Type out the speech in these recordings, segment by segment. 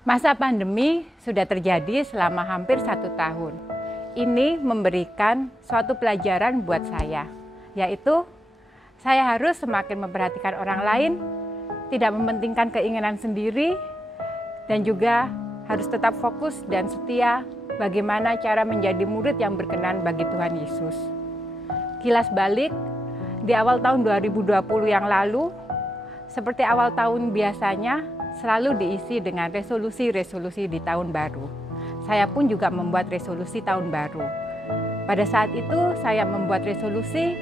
Masa pandemi sudah terjadi selama hampir 1 tahun. Ini memberikan suatu pelajaran buat saya, yaitu saya harus semakin memperhatikan orang lain, tidak mementingkan keinginan sendiri, dan juga harus tetap fokus dan setia bagaimana cara menjadi murid yang berkenan bagi Tuhan Yesus. Kilas balik, di awal tahun 2020 yang lalu, seperti awal tahun biasanya, selalu diisi dengan resolusi-resolusi di tahun baru. Saya pun juga membuat resolusi tahun baru. Pada saat itu saya membuat resolusi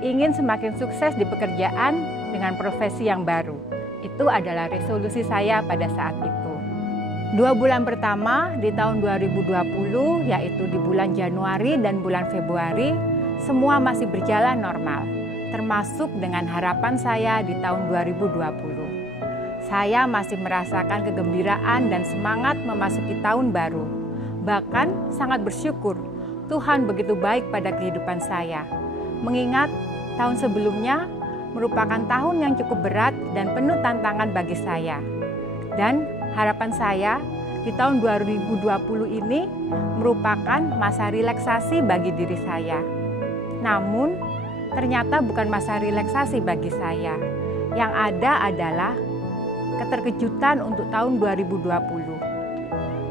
ingin semakin sukses di pekerjaan dengan profesi yang baru. Itu adalah resolusi saya pada saat itu. 2 bulan pertama di tahun 2020, yaitu di bulan Januari dan bulan Februari, semua masih berjalan normal, termasuk dengan harapan saya di tahun 2020. Saya masih merasakan kegembiraan dan semangat memasuki tahun baru. Bahkan sangat bersyukur Tuhan begitu baik pada kehidupan saya. Mengingat tahun sebelumnya merupakan tahun yang cukup berat dan penuh tantangan bagi saya. Dan harapan saya di tahun 2020 ini merupakan masa relaksasi bagi diri saya. Namun ternyata bukan masa relaksasi bagi saya. Yang ada adalah keterkejutan untuk tahun 2020.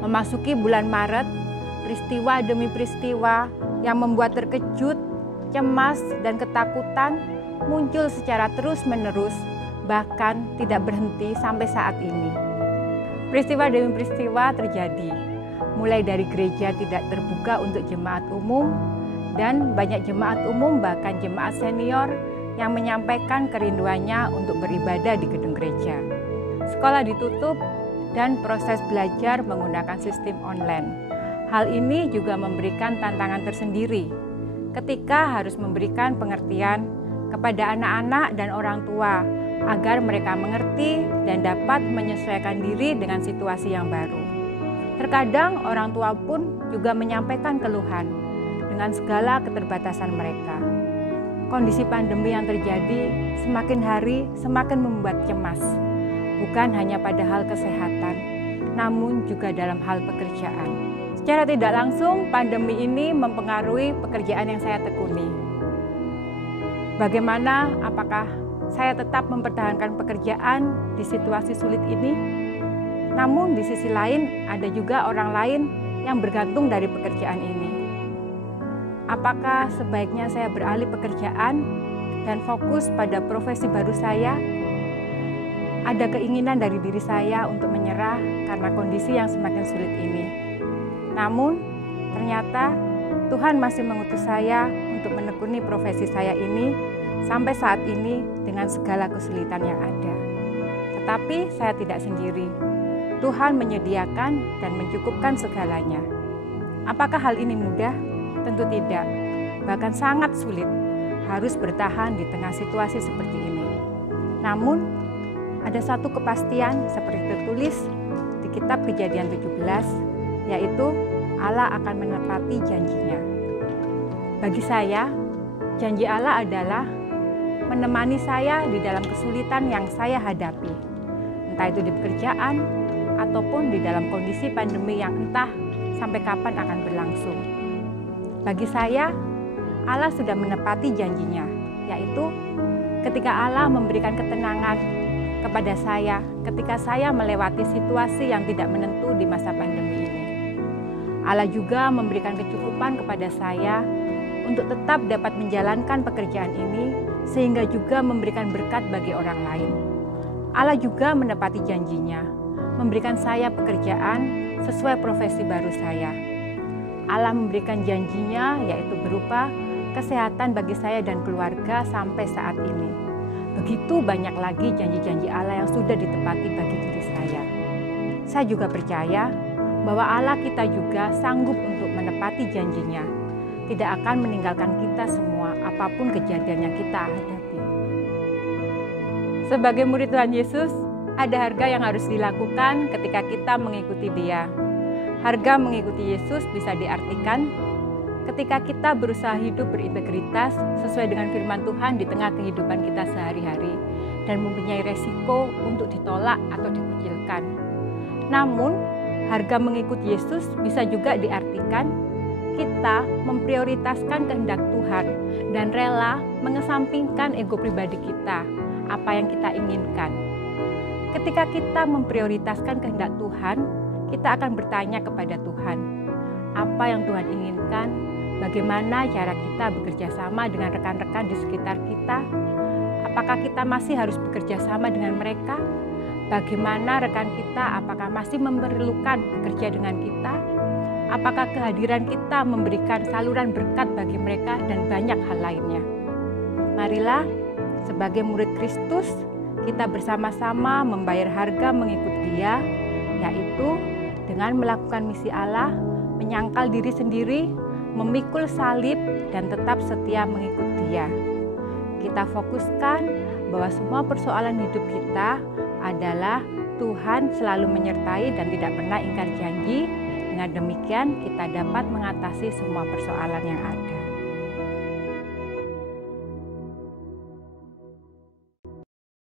Memasuki bulan Maret, peristiwa demi peristiwa yang membuat terkejut, cemas, dan ketakutan muncul secara terus-menerus, bahkan tidak berhenti sampai saat ini. Peristiwa demi peristiwa terjadi, mulai dari gereja tidak terbuka untuk jemaat umum, dan banyak jemaat umum bahkan jemaat senior yang menyampaikan kerinduannya untuk beribadah di gedung gereja. Sekolah ditutup dan proses belajar menggunakan sistem online. Hal ini juga memberikan tantangan tersendiri ketika harus memberikan pengertian kepada anak-anak dan orang tua agar mereka mengerti dan dapat menyesuaikan diri dengan situasi yang baru. Terkadang orang tua pun juga menyampaikan keluhan dengan segala keterbatasan mereka. Kondisi pandemi yang terjadi semakin hari semakin membuat cemas. Bukan hanya pada hal kesehatan, namun juga dalam hal pekerjaan. Secara tidak langsung, pandemi ini mempengaruhi pekerjaan yang saya tekuni. Bagaimana, apakah saya tetap mempertahankan pekerjaan di situasi sulit ini? Namun di sisi lain, ada juga orang lain yang bergantung dari pekerjaan ini. Apakah sebaiknya saya beralih pekerjaan dan fokus pada profesi baru saya? Ada keinginan dari diri saya untuk menyerah karena kondisi yang semakin sulit ini. Namun, ternyata Tuhan masih mengutus saya untuk menekuni profesi saya ini sampai saat ini dengan segala kesulitan yang ada. Tetapi saya tidak sendiri. Tuhan menyediakan dan mencukupkan segalanya. Apakah hal ini mudah? Tentu tidak. Bahkan sangat sulit harus bertahan di tengah situasi seperti ini. Namun, ada satu kepastian seperti tertulis di kitab Kejadian 17, yaitu Allah akan menepati janjinya. Bagi saya, janji Allah adalah menemani saya di dalam kesulitan yang saya hadapi, entah itu di pekerjaan ataupun di dalam kondisi pandemi yang entah sampai kapan akan berlangsung. Bagi saya, Allah sudah menepati janjinya, yaitu ketika Allah memberikan ketenangan kepada saya ketika saya melewati situasi yang tidak menentu di masa pandemi ini. Allah juga memberikan kecukupan kepada saya untuk tetap dapat menjalankan pekerjaan ini sehingga juga memberikan berkat bagi orang lain. Allah juga menepati janjinya, memberikan saya pekerjaan sesuai profesi baru saya. Allah memberikan janjinya yaitu berupa kesehatan bagi saya dan keluarga sampai saat ini. Begitu banyak lagi janji-janji Allah yang sudah ditepati bagi diri saya. Saya juga percaya bahwa Allah kita juga sanggup untuk menepati janjinya. Tidak akan meninggalkan kita semua apapun kejadian yang kita hadapi. Sebagai murid Tuhan Yesus, ada harga yang harus dilakukan ketika kita mengikuti Dia. Harga mengikuti Yesus bisa diartikan ketika kita berusaha hidup berintegritas sesuai dengan firman Tuhan di tengah kehidupan kita sehari-hari dan mempunyai resiko untuk ditolak atau dikucilkan. Namun, harga mengikut Yesus bisa juga diartikan kita memprioritaskan kehendak Tuhan dan rela mengesampingkan ego pribadi kita, apa yang kita inginkan. Ketika kita memprioritaskan kehendak Tuhan, kita akan bertanya kepada Tuhan, apa yang Tuhan inginkan, bagaimana cara kita bekerja sama dengan rekan-rekan di sekitar kita, apakah kita masih harus bekerja sama dengan mereka, bagaimana rekan kita, apakah masih memerlukan bekerja dengan kita, apakah kehadiran kita memberikan saluran berkat bagi mereka, dan banyak hal lainnya. Marilah, sebagai murid Kristus, kita bersama-sama membayar harga mengikut Dia, yaitu dengan melakukan misi Allah, menyangkal diri sendiri, memikul salib, dan tetap setia mengikut Dia. Kita fokuskan bahwa semua persoalan hidup kita adalah Tuhan selalu menyertai dan tidak pernah ingkar janji. Dengan demikian, kita dapat mengatasi semua persoalan yang ada.